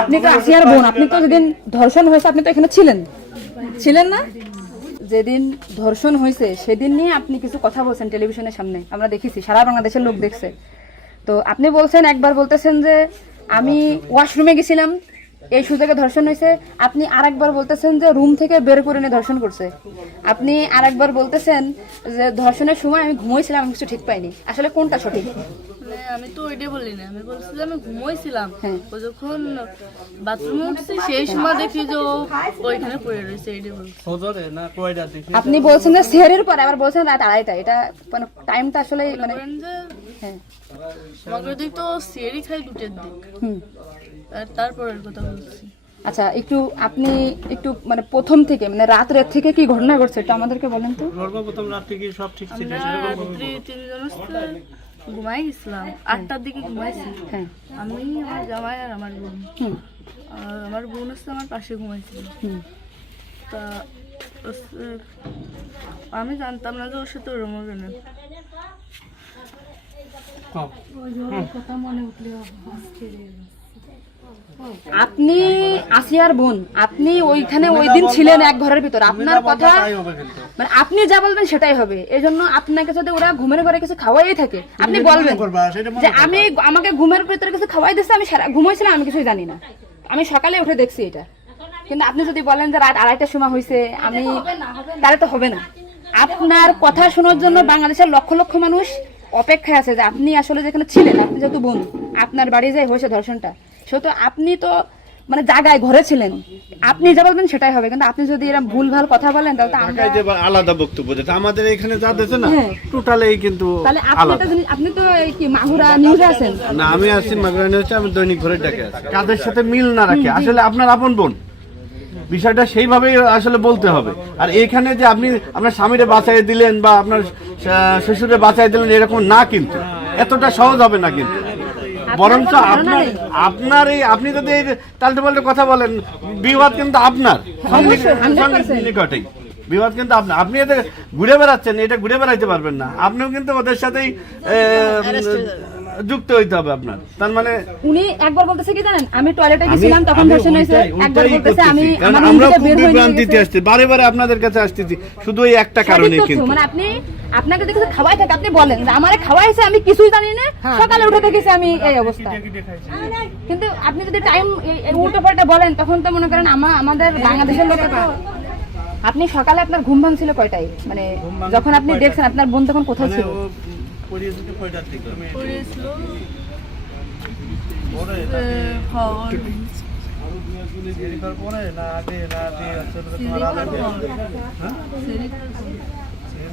আপনি তো আসিয়ার বোন, আপনি তো যেদিন ধর্ষণ হয়েছে আপনি তো এখানে ছিলেন না? যেদিন ধর্ষণ হয়েছে সেদিন নিয়ে আপনি কিছু কথা বলছেন টেলিভিশনের সামনে, আমরা দেখেছি, সারা বাংলাদেশের লোক দেখছে। তো আপনি বলছেন, একবার বলতেছেন যে আমি ওয়াশরুমে গেছিলাম এই সুযোগে ধর্ষণ হয়েছে, আপনি আরেকবার বলতেছেন যে রুম থেকে বের করে নিয়ে ধর্ষণ করছে, আপনি আরেকবার বলতেছেন যে ধর্ষণের সময় আমি ঘুমোইছিলাম, আমি কিছু ঠিক পাইনি। আসলে কোনটা সঠিক? আমি তো ওইটাই বলি না, আমি বলছিলাম আমি ঘুমোইছিলাম, ও যখন বাথরুমে উঠছি সেই সময় দেখি যে ও ওইখানে পড়ে রয়েছে, এইটাই বলছি। আপনি বলছেন যে সেহরির পরে, আবার বলছেন রাত 2:30, এটা মানে টাইমটা আসলে মানে হ্যাঁ মগর দিক তো সেরি খাই 2টার দিক, আর তারপরের কথা বলছি। আচ্ছা, আপনি একটু মানে প্রথম থেকে মানে রাত থেকে কি ঘটনা ঘটছে একটু আমাদেরকে বলেন তো। সর্বপ্রথম রাত থেকে সব ঠিক ছিল, রাত্রি 3 জন ঘুমাই গেছিলাম, 8টার দিকে ঘুমাইছি। হ্যাঁ, আমি, আমার জামাই আর আমার বোন, আর আমার বোন হচ্ছে আমার পাশে ঘুমাইছিল। তা আমি জানতাম না যে ওর সাথে ওরম হবে না। আপনি আসিয়ার বোন, আপনি ওইখানে ওই দিন ছিলেন এক ঘরের ভিতর, আপনার কথা মানে আপনি যা বলবেন সেটাই হবে। এই জন্য আপনাকে যদি ওরা ঘুমের ঘরে কিছু খাওয়াই থাকে আপনি বলবেন যে আমাকে ঘুমের ভিতরে কিছু খাওয়াই দিচ্ছে, আমি ঘুমাইছিলাম, আমি কিছুই জানি না, আমি সকালে উঠে দেখছি এটা। কিন্তু আপনি যদি বলেন যে রাত 2:30টার সময় হয়েছে, আমি তাহলে তো হবে না। আপনার কথা শোনার জন্য বাংলাদেশের লক্ষ লক্ষ মানুষ অপেক্ষায় আছে যে আপনি আসলে যেখানে ছিলেন, আপনি যেহেতু বোন, আপনার বাড়ি যাই হয়েছে ধর্ষণটা, সেহেতু আপনি তো মানে জায়গায় ঘরে ছিলেন, আপনি যা বলবেন সেটাই হবে। কিন্তু আপনি যদি এরকম ভুলভাল কথা বলেন তাহলে তো আমরা আলাদা বক্তব্য দিতে, আমাদের এখানে যা দিতে না টোটালি কিন্তু তাহলে আপনি তো এই কি মাগুরা নিউজে আছেন না, আমি আছি মাগুরা নিউজে, আমি দৈনিক ঘরের ডাকে আছি। কাদের সাথে মিল না রাখে আসলে আপনার আপন বোন, বিষয়টা সেইভাবেই আসলে বলতে হবে। আর এখানে যে আপনি আপনার স্বামীরে বাঁচাই দিলেন বা আপনার শ্বশুরে বাঁচাই দিলেন এরকম না, কিন্তু এতটা সহজ হবে না। কিন্তু বরঞ্চ আপনার এই আপনি যদি তাল্টে পাল্টে কথা বলেন, বিবাদ কিন্তু আপনার নিকটেই, বিবাদ কিন্তু আপনার। আপনি এদের ঘুরে বেড়াচ্ছেন, এটা ঘুরে বেড়াইতে পারবেন না, আপনিও কিন্তু ওদের সাথেই যুক্ত হইতে হবে আপনার। তার মানে উনি একবার বলতেছে কি জানেন, আমি টয়লেটে গেছিলাম তখন ধর্ষণ হয়েছে, একবার বলতেছে আমি আমার আমরা রুম থেকে বের হয়ে বিভ্রান্তিতে আসছি, বারে বারে আপনাদের কাছে আসতেছি শুধু এই একটা কারণে। কিন্তু মানে আপনাকে দেখে খাওয়াই থাকে, আপনি বলেন যে আমারে খাওয়াইছে, আমি কিছুই জানি না, সকালে উঠে দেখেছি আমি এই অবস্থা। কিন্তু আপনি যদি টাইম উল্টো পাল্টা বলেন তখন তো মনে করেন আমাদের বাংলাদেশের লোক তো। আপনি সকালে আপনার ঘুম ভাঙছিল কয়টায়, মানে যখন আপনি দেখছেন আপনার বোন তখন কোথায় ছিল?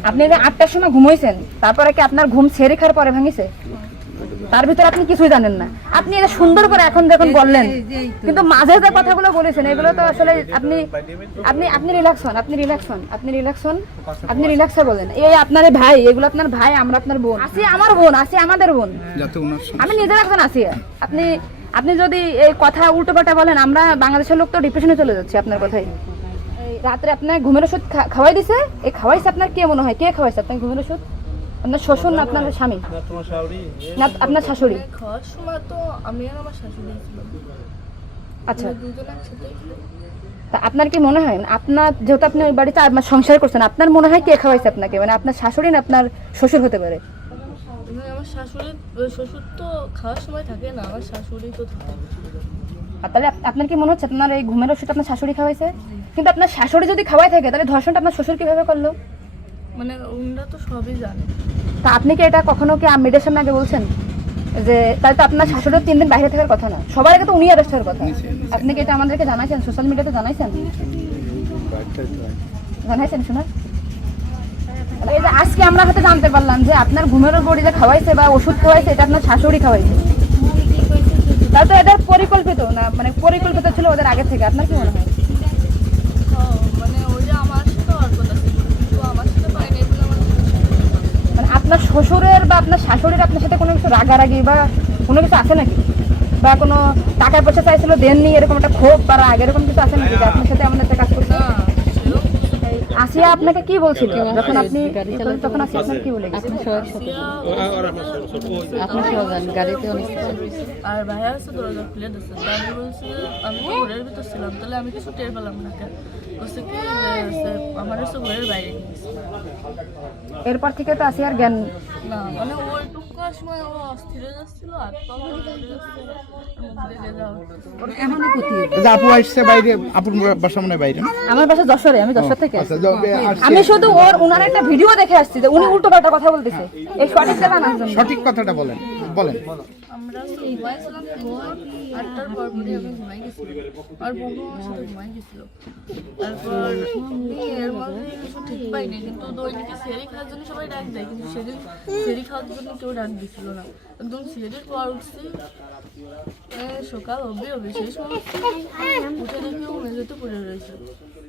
আপনি 8টার সময় ঘুমাইছেন, তারপরে কি আপনার ঘুম ছেড়ে খাওয়ার পরে ভাঙিছে? তার ভিতরে আপনি কিছুই জানেন না। আপনি এটা সুন্দর করে এখন যখন বললেন, কিন্তু মাঝে যে কথাগুলো বলেছেন এগুলো তো আসলে আপনি রিল্যাক্স হন, আপনি রিল্যাক্সে বলেন। এই আপনার ভাই, এগুলো আপনার ভাই, আমরা আপনার বোন, আসি আমার বোন, আসি আমাদের বোন, আমি নিজের একজন আছি। আপনি যদি এই কথা উল্টো পাল্টা বলেন, আমরা বাংলাদেশের লোক তো ডিপ্রেশনে চলে যাচ্ছে আপনার কথাই। রাত্রে আপনার ঘুমের ওষুধ খাওয়াই দিছে, এই খাওয়াইছে আপনার কে মনে হয়, কে খাওয়াইছে আপনার ঘুমের ওষুধ? আপনার শ্বশুর না আপনার স্বামী না আপনার শাশুড়ি? খাওয়ার সময় তো আমি আর আমার শাশুড়ি ছিলাম। আচ্ছা, দুজন একসাথে। তা আপনার কি মনে হয়, আপনার যেহেতু আপনি ওই বাড়িতে সংসার করছেন, আপনার মনে হয় কে খাওয়াইছে আপনাকে? মানে আপনার শাশুড়ি না আপনার শ্বশুর হতে পারে? আমার শ্বশুর তো খাওয়ার সময় থাকে না, আমার শাশুড়ি তো থাকে। আর তাহলে আপনার কি মনে হচ্ছে আপনার এই ঘুমের ওষুধ আপনার শাশুড়ি খাওয়াইছে? কিন্তু আপনার শাশুড়ি যদি খাওয়াই থাকে তাহলে ধর্ষণটা আপনার শ্বশুর কিভাবে করলো? মানে ওনারা তো সবই জানে। তা আপনি কি এটা কখনো কি মেয়েদের সামনে আগে বলছেন যে তাহলে তো আপনার শাশুড়ির 3 দিন বাইরে থাকার কথা না, সবার আগে তো উনি অ্যারেস্ট হওয়ার কথা? আপনি কি এটা আমাদেরকে জানাইছেন, সোশ্যাল মিডিয়াতে জানাইছেন শোনা? এই যে আজকে আমরা হয়তো জানতে পারলাম যে আপনার ঘুমের বড়ি যে খাওয়াইছে বা ওষুধ খাওয়াইছে এটা আপনার শাশুড়ি খাওয়াইছে, তাহলে তো এটা পরিকল্পিত না, মানে পরিকল্পিত ছিল ওদের আগে থেকে। আপনার কি মনে হয়? মানে ওই যে আমার সাথে আর কথা ছিল, কিন্তু আমার সাথে পাইনি, এগুলো আমার মানে আপনার শ্বশুরের বা আপনার শাশুড়ির আপনার সাথে কোনো কিছু রাগারাগি বা কোনো কিছু আছে নাকি? বা কোনো টাকা পয়সা চাইছিল দেননি, এরকম একটা ক্ষোভ বা রাগ এরকম কিছু আছে নাকি যে আপনার সাথে আমাদের একটা কাজ করছে? আসিয়া আপনাকে কি বলছিল যখন আপনি তখন আসিয়া আপনাকে কি বলে গেছে? আর ভাইয়া আছে দরজা খুলে দিচ্ছে, আমি বলছি আমি তো ঘরের ভিতর ছিলাম, তাহলে আমি কিছু টের পেলাম না কেন? বলছে কি আমার হচ্ছে ঘরের বাইরে নিয়ে গেছে। এরপর থেকে তো আসিয়ার জ্ঞান না মানে ওইটুকু সময় ও অস্থির হয়ে যাচ্ছিল, আর তখন আপু আসছে বাইরে, আপুর বাসা মনে হয় বাইরে। আমার বাসা যশোরে, আমি যশোর থেকে আচ্ছা, আসছি। আমি শুধু ওনার একটা ভিডিও দেখে আসছি যে উনি উল্টো পাল্টা কথা বলতেছে, এই সঠিক জানা না। সঠিক কথাটা বলেন বলেন। আমরা ঘুমাইছিলাম, 8টার পর পরে আমি ঘুমাই গেছিলাম, আর বোনও আমার সাথে ঘুমাই গেছিল। তারপর এর মধ্যে কিছু ঠিক পাইনি, কিন্তু দৈনিকে সেরি খাওয়ার জন্য সবাই ডাক দেয়, কিন্তু সেদিন সেরি খাওয়ার জন্য কেউ ডাক দিছিল না। একদম সেরির পর উঠছি, সকাল হবে সেই সময় উঠে দেখি ও মেঝেতে পড়ে রয়েছে,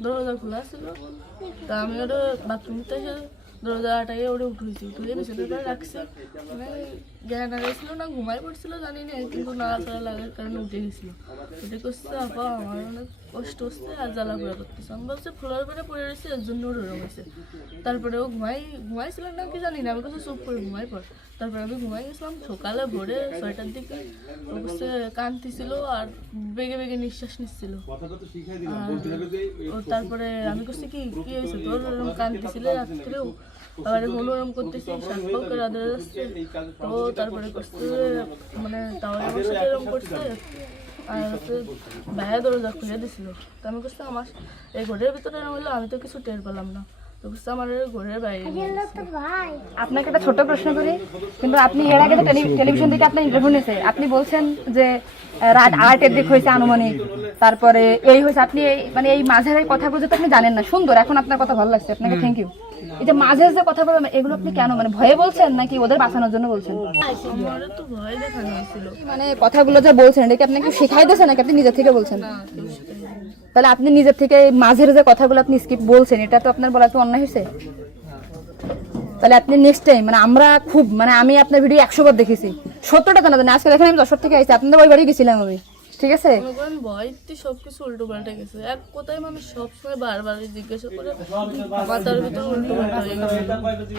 দরজা খোলা ছিল। তা আমি ওটা বাথরুমতে এসে দরজা আটাইয়ে ওটা উঠেছি, উঠে বিছানার পরে রাখছি। মানে জ্ঞান হারাইছিল না ঘুমাই পড়ছিল জানি না, কিন্তু নাড়াচাড়া লাগার কারণে উঠে গেছিল। উঠে করছে আপা আমার অনেক কষ্ট হচ্ছে আর জ্বালা পোড়া করতেছে। আমি বলছি ফ্লোর করে পড়ে রয়েছে, এর জন্য ওর ওরম হয়েছে। তারপরে ও ঘুমাইছিল না কি জানি না, আমি কাছে চুপ করে ঘুমাই পড়। তারপরে আমি ঘুমাই গেছিলাম, সকালে ভোরে 6টার দিকে ও কাছে কাঁদতেছিল আর বেগে বেগে নিঃশ্বাস নিচ্ছিল। তারপরে আমি করছি কি কি হয়েছে তোর, ওরম কাঁদতেছিল রাত্রেও, আবার ওরম করতেছি, শাক পাও করে আদরে যাচ্ছে। তো তারপরে করছে মানে তাহলে আমার সাথে এরকম করছে, আর হচ্ছে ভাইয়া দরজা খুলে দিছিল। তো আমি করছি আমার এই ঘরের ভিতরে এরকম হলো, আমি তো কিছু টের পেলাম না। তো করছে আমার ঘরের বাইরে নিয়ে গেছে। আপনাকে একটা ছোট প্রশ্ন করি, কিন্তু আপনি এর আগে তো টেলিভিশন থেকে আপনার ইন্টারভিউ নিয়েছে, আপনি বলছেন যে রাত 8-এর দিক হয়েছে আনুমানিক, তারপরে এই হয়েছে, আপনি মানে এই মাঝের এই কথাগুলো তো আপনি জানেন না। সুন্দর, এখন আপনার কথা ভালো লাগছে, আপনাকে থ্যাংক ইউ। এই যে মাঝের যে কথা বলবেন এগুলো আপনি কেন, মানে ভয়ে বলছেন নাকি ওদের বাঁচানোর জন্য বলছেন? আমার তো ভয় দেখানো হয়েছিল মানে কথাগুলো যে বলছেন এটা কি আপনি কি শেখাই দিয়েছেন নাকি আপনি নিজের থেকে বলছেন? না, কেউ শেখায়নি। তাহলে আপনি নিজের থেকে মাঝের যে কথাগুলো আপনি স্কিপ বলছেন, এটা তো আপনার বলা তো অন্যায় হয়েছে। তাহলে আপনি নেক্সট টাইম, মানে আমরা খুব মানে আমি আপনার ভিডিও 100 বার দেখেছি, সত্যটা জানা জানি। আজকে দেখেন আমি যশোর থেকে আসছি, আপনাদের ওই বাড়ি গেছিলাম আমি, ঠিক আছে? ভয়তে সবকিছু উল্টো পাল্টে গেছে। এক কথায় মানুষ সবসময় বারবার জিজ্ঞাসা করে মাথার ভিতরে উল্টো পাল্টা হয়ে গেছে।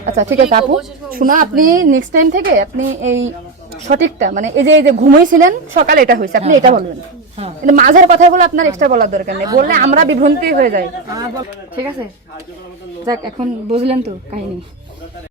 আচ্ছা ঠিক আছে আপু, শোনা আপনি নেক্সট টাইম থেকে আপনি এই সঠিকটা, মানে এই যে ঘুমাইছিলেন সকালে এটা হয়েছে, আপনি এটা বলবেন। কিন্তু মাঝের কথাগুলো আপনার এক্সট্রা বলার দরকার নেই, বললে আমরা বিভ্রান্তি হয়ে যাই। ঠিক আছে, যাক এখন বুঝলেন তো কাহিনী।